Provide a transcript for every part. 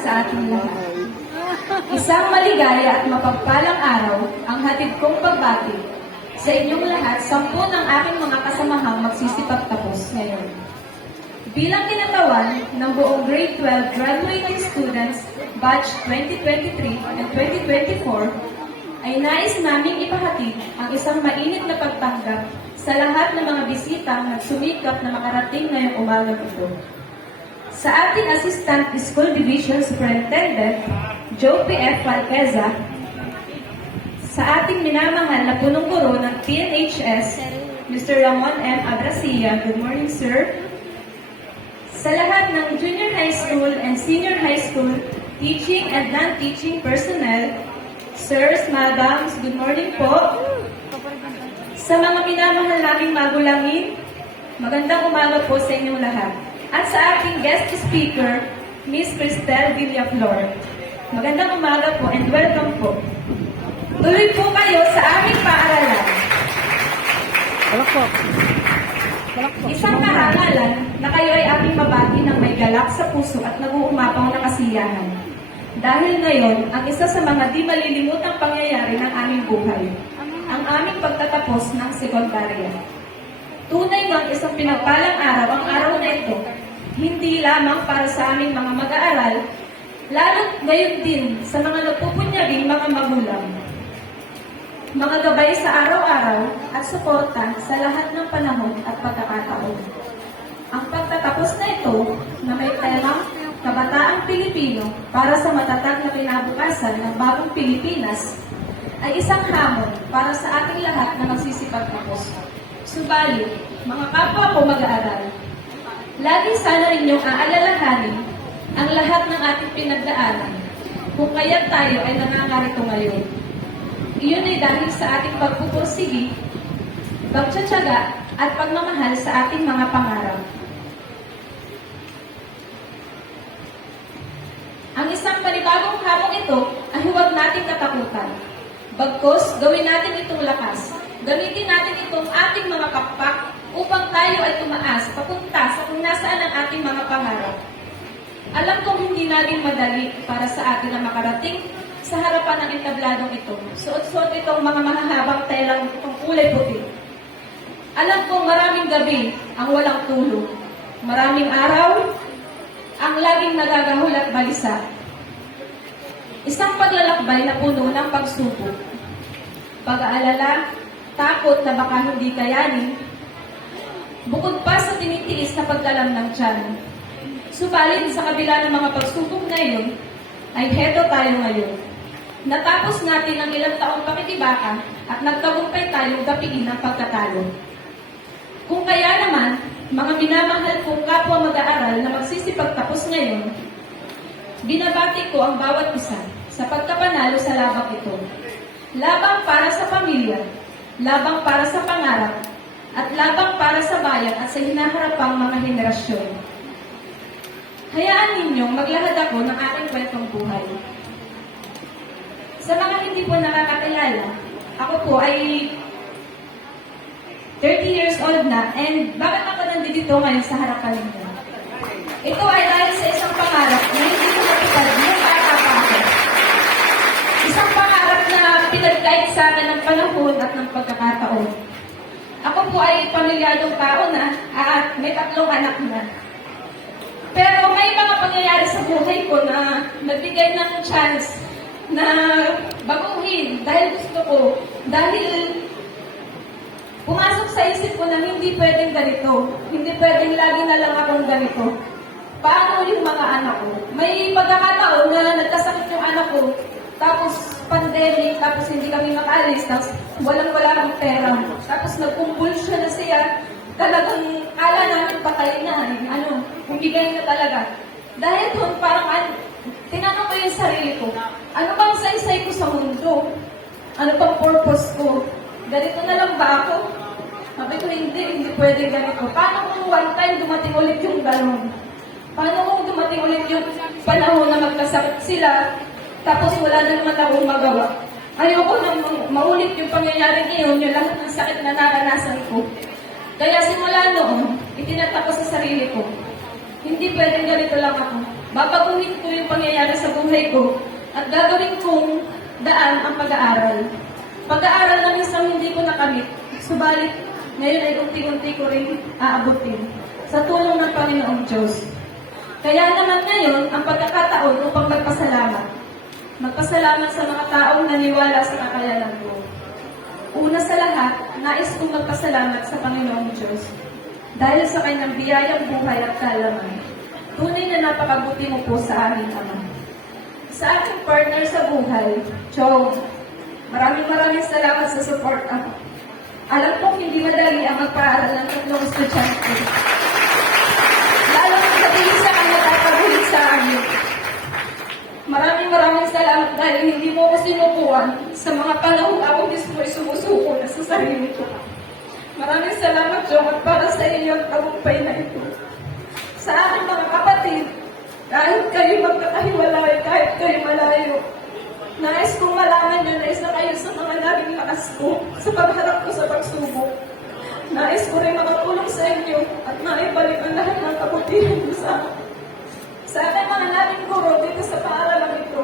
sa ating lahat. Isang maligaya at mapagpalang araw ang hatid kong pagbati sa inyong lahat, 10 ng aking mga kasamahang magsisipagtapos ngayon. Bilang kinatawan ng buong grade 12 graduating students batch 2023 and 2024, ay nais naming ipahatid ang isang mainit na pagtanggap sa lahat ng mga bisitang nagsumikap na makarating ngayong umagang ito. Sa ating Assistant School Division Superintendent, Joe P.F. Valqueza, sa ating minamahal na punong guro ng PNHS, Mr. Ramon M. Abracia, good morning, sir. Sa lahat ng junior high school and senior high school teaching and non-teaching personnel, sirs, madams, good morning po. Sa mga minamahal naming magulangin, magandang umaga po sa inyong lahat. At sa ating guest speaker, Miss Cristel Villaflor. Magandang umaga po and welcome po. Tuloy po kayo sa aming paaralan. Isang karangalan na kayo ay aming mabati ng may galak sa puso at nag-uumapang na kasiyahan. Dahil ngayon, ang isa sa mga di malilimutang pangyayari ng aming buhay, ang aming pagtatapos ng sekundarya. Tunay ngang isang pinagpalang araw ang araw na ito, hindi lamang para sa aming mga mag-aaral, lalo't ngayon din sa mga nagpupunyaging mga magulang. Mga gabay sa araw-araw at suporta sa lahat ng panahon at pagkakataon. Ang pagtatapos na ito na may temang Kabataang Pilipino para sa matatag na kinabukasan ng bagong Pilipinas ay isang hamon para sa ating lahat na magsisipagtapos. Subalit, mga kapwa ko mag-aaral, lagi sana ninyong aalalahanin ang lahat ng ating pinagdaanan kung kaya't tayo ay nangangarito ngayon. Iyon ay dahil sa ating pagpupursigi, pagtsatsaga at pagmamahal sa ating mga pangarap. Ang isang panibagong hamon ito ay huwag nating katakutan. Bagkus, gawin natin itong lakas. Gamitin natin itong ating mga pakpak upang tayo ay tumaas papunta sa kung nasaan ang ating mga pangarap. Alam kong hindi natin madali para sa atin na makarating sa harapan ng entabladong ito. Suot-suot itong mga mahahabang telang itong kulay puti. Alam kong maraming gabi ang walang tulog. Maraming araw ang laging nagagahol at balisa. Isang paglalakbay na puno ng pagsubok, pag-aalala, takot na baka hindi kayanin, bukod pa sa tinitiis na pagdalam ng tiyan. Subalit sa kabila ng mga pagsubok ngayon, ay heto tayo ngayon. Natapos natin ang ilang taong pakikibaka at nagtagumpay tayong gapiin ang pagkatalo. Kung kaya naman, mga minamahal kong kapwa mag-aaral na magsisipagtapos ngayon, binabati ko ang bawat isa sa pagkapanalo sa labang ito. Labang para sa pamilya, labang para sa pangarap, at labang para sa bayan at sa hinaharapang mga henerasyon. Hayaan ninyong maglahad ako ng aking kwentong buhay. Sa mga hindi po nakakakilala, ako po ay 30 years old na, and bakit ako nandito ngayon sa harapan ninyo? Ito ay dahil sa isang pangarap na hindi ko natupad nung bata pa ako. Isang pangarap na pinagkait sa akin ng panahon at ng pagkakataon. Ako po ay pamilyadong tao na at may 3 anak na. Pero may mga pangyayari sa buhay ko na nagbigay ng chance na baguhin dahil gusto ko, dahil pumasok sa isip ko na hindi pwedeng ganito, hindi pwedeng lagi na lang akong ganito. Paano yung mga anak ko? May pagkakataon na nagkasakit yung anak ko, tapos pandemic, tapos hindi kami makaalis, tapos walang-wala akong pera. Tapos nagkumbulsyon na siya, talagang kala namin patay na, bumigay na talaga. Dahil doon, parang tinanong ko yung sarili ko, ano bang saysay ko sa mundo? Ano bang purpose ko? Ganito na lang ba ako? Sabi ko, hindi pwede ganito. Paano kung one time dumating ulit yung galon? Paano kung dumating ulit yung panahon na magkasakit sila, tapos wala na naman akong magawa? Ayoko nang maulit yung pangyayari iyon, yung lahat ng sakit na naranasan ko. Kaya simula noon, itinatak ko sa sarili ko, hindi pwedeng ganito lang ako. Babaguhin ko yung pangyayari sa buhay ko at gagawin kong daan ang pag-aaral. Pag-aaral na minsan hindi ko nakamit, subalit ngayon ay unti-unti ko rin aabutin sa tulong ng Panginoong Diyos. Kaya naman ngayon, ang pagkakataon upang magpasalamat. Magpasalamat sa mga taong naniwala sa kakayanan ko. Una sa lahat, nais kong magpasalamat sa Panginoong Diyos. Dahil sa kanyang biyayang buhay at kaalaman, tunay na napakabuti mo po sa aming Ama. Sa aking partner sa buhay, Chong, maraming salamat sa support ako. Alam kong hindi madali ang magpaaral ng 3 estudyante. Lalo kung sabihin sa kanya tatabuhin sa amin. Maraming salamat dahil hindi mo ko sinukuhan sa mga panahon ako mismo ay sumusuko na sa sarili ko. Maraming salamat, Chong, at para sa inyo ang tagumpay na ito. Sa aking mga kapatid, kahit kayo magkakahiwalay, kahit kayo malayo, nais kong malaman nyo na isa kayo sa mga naging lakas ko sa pagharap ko sa pagsubok. Nais ko rin makatulong sa inyo at maibalik ang lahat ng kabutihan ko sa aking mga naging guro dito sa paaralang ito.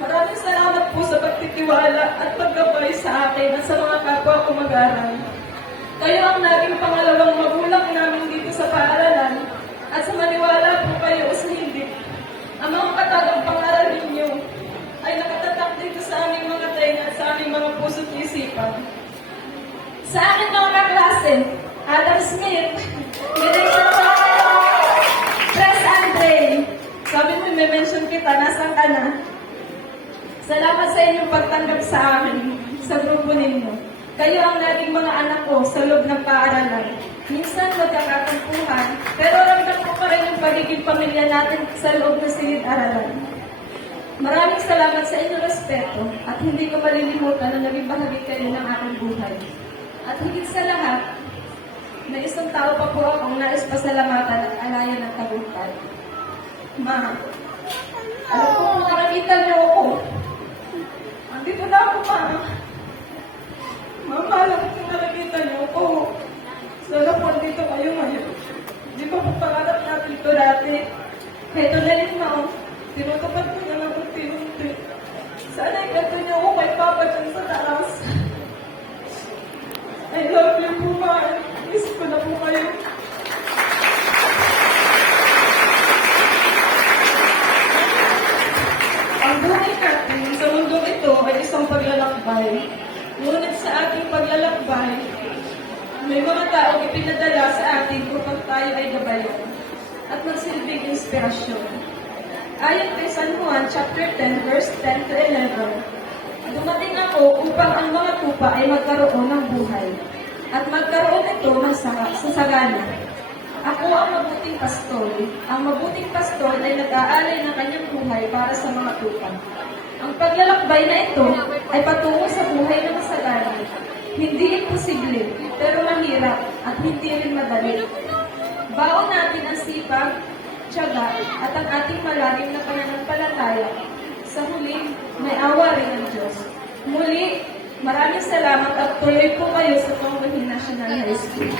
Maraming salamat po sa pagtitiwala at paggabay sa akin at sa mga kapwa ko mag-aral. Kayo ang naging pangalawang magulang namin dito sa paaralan at sa maniwala po kayo o sa hindi. Ang mga katagang pangaral ninyo ay nakatatak dito sa aming mga tenga at sa aming mga puso't isipan. Sa aking mga kaklase, Adam Smith, Director sa Press Andre, sabi mo, may mention kita, nasan ka na? Salamat sa inyong pagtanggap sa akin, sa grupo ninyo. Kayo ang naging mga anak ko sa loob ng paaralan. Minsan magkakatampuhan, pero ramdam ko pa rin yung pagiging pamilya natin sa loob ng silid-aralan. Maraming salamat sa inyong respeto at hindi ko malilimutan na naging bahagi kayo ng aking buhay. At higit sa lahat, may isang tao pa po akong nais pasalamatan at alayan ng tagumpay. Ma, alam ko kung narakitan niyo ako. Andito na ako, Ma. Mama, alam ko kung narakitan niyo ako. Sana po dito kayo ngayon. Hindi ko po pangarap natin ito dati. Heto na rin, Ma. Tinutupad ko na lang unti-unti. Sana ikanto niyo ako kay Papa dyan sa taas. I love you po, Ma. Miss ko na po kayo. Ang buhay natin sa mundong ito ay isang paglalakbay. Ngunit sa ating paglalakbay, may mga taong ipinadala sa atin upang tayo ay gabayan at magsilbing inspirasyon. Ayon kay San Juan chapter 10 verse 10 to 11, dumating ako upang ang mga tupa ay magkaroon ng buhay at magkaroon ito ng sagana. Ako ang mabuting pastol. Ang mabuting pastol ay nag-aalay ng kanyang buhay para sa mga tupa. Ang paglalakbay na ito ay patungo sa buhay na masagana. Hindi imposible, pero mahirap at hindi rin madali. Baon natin ang sipag, tiyaga, at ang ating malalim na pananampalataya. Sa huli, may awa rin ang Diyos. Muli, maraming salamat at tuloy po kayo sa Congo National High School.